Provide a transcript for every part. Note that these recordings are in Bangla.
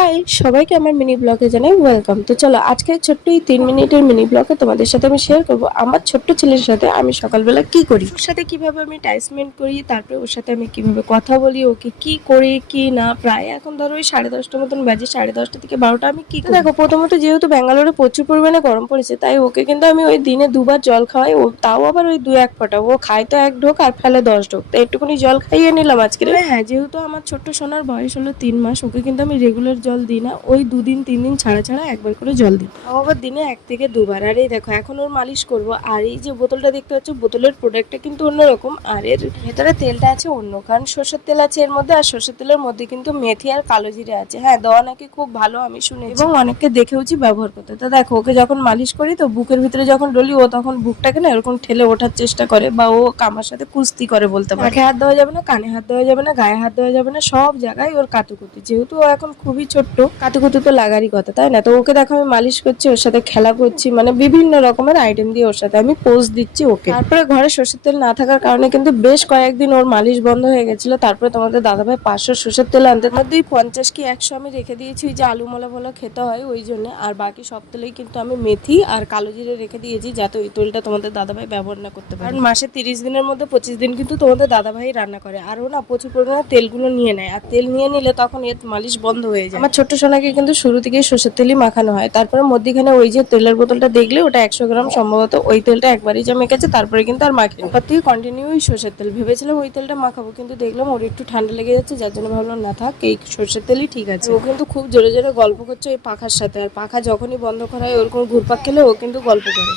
হাই সবাইকে আমার মিনি ব্লগে জানাই ওয়েলকাম। তো চলো আজকে ছোট্ট এই 3 মিনিটের মিনি ব্লগে তোমাদের সাথে আমি শেয়ার করব আমার ছোট্ট ছেলের সাথে আমি সকালবেলা কি করি, ওর সাথে কিভাবে আমি টাইম স্পেন্ড করি, তারপরে ওর সাথে আমি কিভাবে কথা বলি, ওকে কি করি কি না। প্রায় এখন ধরো ওই 10:30 মতন বাজে, 10:30 থেকে 12টা আমি কি করি। দেখো প্রথমত যেহেতু ব্যাঙ্গালোরে প্রচুর পরিমাণে গরম পড়েছে, তাই ওকে কিন্তু আমি ওই দিনে দুবার জল খাওয়াই। ও তাও আবার ওই 2-1 ফোঁটা, ও খায় তো 1 ঢোক আর ফেলে 10 ঢোক, তো একটুখানি জল খাইয়ে নিলাম আজকে। হ্যাঁ, যেহেতু আমার ছোট্ট সোনার বয়স হলো 3 মাস, ওকে কিন্তু আমি রেগুলার জল দিই না, ওই 2 দিন 3 দিন ছাড়া ছাড়া একবার করে জল দিই। আবার দিনে 1 থেকে 2 বার। আর এই দেখো এখন ওর মালিশ করব। আর এই যে বোতলটা দেখতে পাচ্ছ, বোতলের প্রোডাক্টটা কিন্তু অন্যরকম, আর এর ভেতরে তেলটা আছে অন্য, কারণ সর্ষের তেল আছে এর মধ্যে, আর সর্ষের তেলের মধ্যে কিন্তু মেথি আর কালো জিরে আছে। হ্যাঁ, দেওয়া নাকি খুব ভালো আমি শুনেছি এবং অনেককে দেখেওছি ব্যবহার করতে। তো দেখো ওকে যখন মালিশ করি, তো বুকের ভিতরে যখন ডলি, ও তখন বুকটাকে না এরকম ঠেলে ওঠার চেষ্টা করে, বা ও আমার সাথে কুস্তি করে বলতে পারে। নাকে হাত দেওয়া যাবে না, কানে হাত দেওয়া যাবে না, গায়ে হাত দেওয়া যাবে না, সব জায়গায় ওর কাতুকুতি। যেহেতু ও এখন খুবই ছোট্ট, কাতুকুতু তো লাগারই কথা, তাই না? তো ওকে দেখো আমি মালিশ করছি, ওর সাথে খেলা করছি, মানে বিভিন্ন রকমের আইটেম দিয়ে ওর সাথে আমি পোজ দিচ্ছি ওকে। তারপরে ঘরে সর্ষের তেল না থাকার কারণে কিন্তু বেশ কয়েকদিন ওর মালিশ বন্ধ হয়ে গেছিল। তারপরে তোমাদের দাদাভাই 500 সর্ষের তেল আনতে, মধ্যে 50 কি 100 আমি রেখে দিয়েছি, ওই যে আলু মোলা মোলা খেতে হয় ওই জন্য। আর বাকি সব তেলেই কিন্তু আমি মেথি আর কালো জিরে রেখে দিয়েছি, যাতে ওই তেলটা তোমাদের দাদাভাই ব্যবহার না করতে পারে। কারণ মাসে 30 দিনের মধ্যে 25 দিন কিন্তু তোমাদের দাদাভাই রান্না করে, আর ও না প্রচুর পরিমাণে তেলগুলো নিয়ে নেয়, আর তেল নিয়ে নিলে তখন এর মালিশ বন্ধ হয়ে যায়। আমার ছোট্ট সোনাকে কিন্তু শুরু থেকেই সর্ষের তেলই মাখানো হয়। তারপরে মধ্যিখানে ওই যে তেলের বোতলটা দেখলে, ওটা 100 গ্রাম সম্ভবত, ওই তেলটা একবারই যা মেখেছে, তারপরে কিন্তু আর মাখিনি। ওর থেকে কন্টিনিউ সর্ষের তেল ভেবেছিলাম ওই তেলটা মাখাবো, কিন্তু দেখলাম ওর একটু ঠান্ডা লেগে যাচ্ছে, যার জন্য ভাবলাম না থাক, এই সর্ষের তেলই ঠিক আছে। ও কিন্তু খুব জোরে জোরে গল্প করছে ওই পাখার সাথে, আর পাখা যখনই বন্ধ করা হয় ওরকম ঘুরপাক খেলে ও কিন্তু গল্প করে।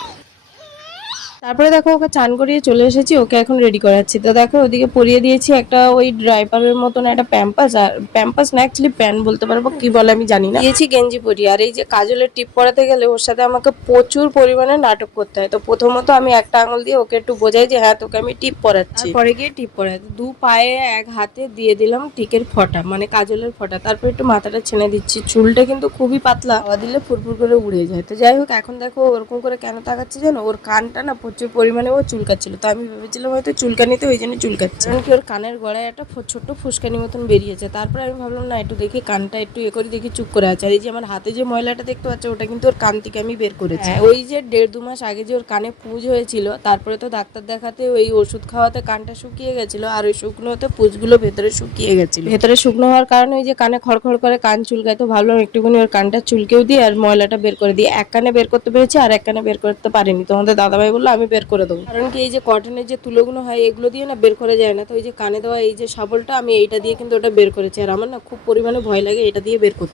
তারপরে দেখো ওকে চান করিয়ে চলে এসেছি, ওকে এখন রেডি করাচ্ছি। তো দেখো ওদিকে পরিয়ে দিয়েছি একটা ওই ড্রাইপারের মতন একটা প্যাম্পাস, আর প্যাম্পাস না অ্যাকচুয়ালি প্যান বলতে পারবো, কি বলে আমি জানি না, দিয়েছি গেঞ্জি পরিয়ে। আর এই যে কাজলের টিপ পরাতে গেলে ওর সাথে আমাকে প্রচুর পরিমাণে নাটক করতে হয়। তো প্রথমত আমি একটা আঙুল দিয়ে ওকে একটু বোঝাই যে হ্যাঁ তোকে আমি টিপ পরাচ্ছি, পরে গিয়ে টিপ পরাই। 2 পায়ে 1 হাতে দিয়ে দিলাম টিকের ফটা, মানে কাজলের ফটা। তারপর একটু মাথাটা ছেনে দিচ্ছি, চুলটা কিন্তু খুবই পাতলা, হাওয়া দিলে ফুরফুর করে উড়ে যায়। তো যাই হোক, এখন দেখো ওরকম করে কেন তাকাচ্ছে জানো, ওর কানটা না প্রচুর পরিমাণে ও চুলকাচ্ছিল। তো আমি ভেবেছিলাম হয়তো চুলকানিতে ওই জন্য চুলকাচ্ছে, কারণ কি ওর কানের গলায় একটা ছোট্ট ফুসকানি মতন বেরিয়েছে। তারপরে আমি ভাবলাম না, একটু দেখি কানটা একটু করে দেখি, চুপ করে আছে। আর এই যে আমার হাতে যে ময়লাটা দেখতে পাচ্ছ, ওটা কিন্তু ওর কান থেকে আমি বের করেছি। ওই যে 1.5-2 মাস আগে যে ওর কানে পুঁজ হয়েছিল, তারপরে তো ডাক্তার দেখাতে ওই ওষুধ খাওয়াতে কানটা শুকিয়ে গেছিল, আর ওই শুকনো হতে পুঁজগুলো ভেতরে শুকিয়ে গেছিল। ভেতরে শুকনো হওয়ার কারণে ওই যে কানে খড়খড় করে কান চুলকায়। তো ভাবলাম একটুখানি ওর কানটা চুলকেও দিয়ে আর ময়লাটা বের করে দিয়ে, এক কানে বের করতে পেরেছি আর এক কানে বের করতে পারিনি। তোমাদের দাদাভাই বললো আমি বের করে দেবো, কারণ কি এই যে কটনের যে তুলোগুলো হয় এগুলো দিয়ে না বের করে যায় না। তো ওই যে কানে দেওয়া এই যে শাবলটা, আমি এইটা দিয়ে কিন্তু ওটা বের করেছি। আর আমার না খুব পরিমাণে ভয় লাগে এটা দিয়ে বের করতে।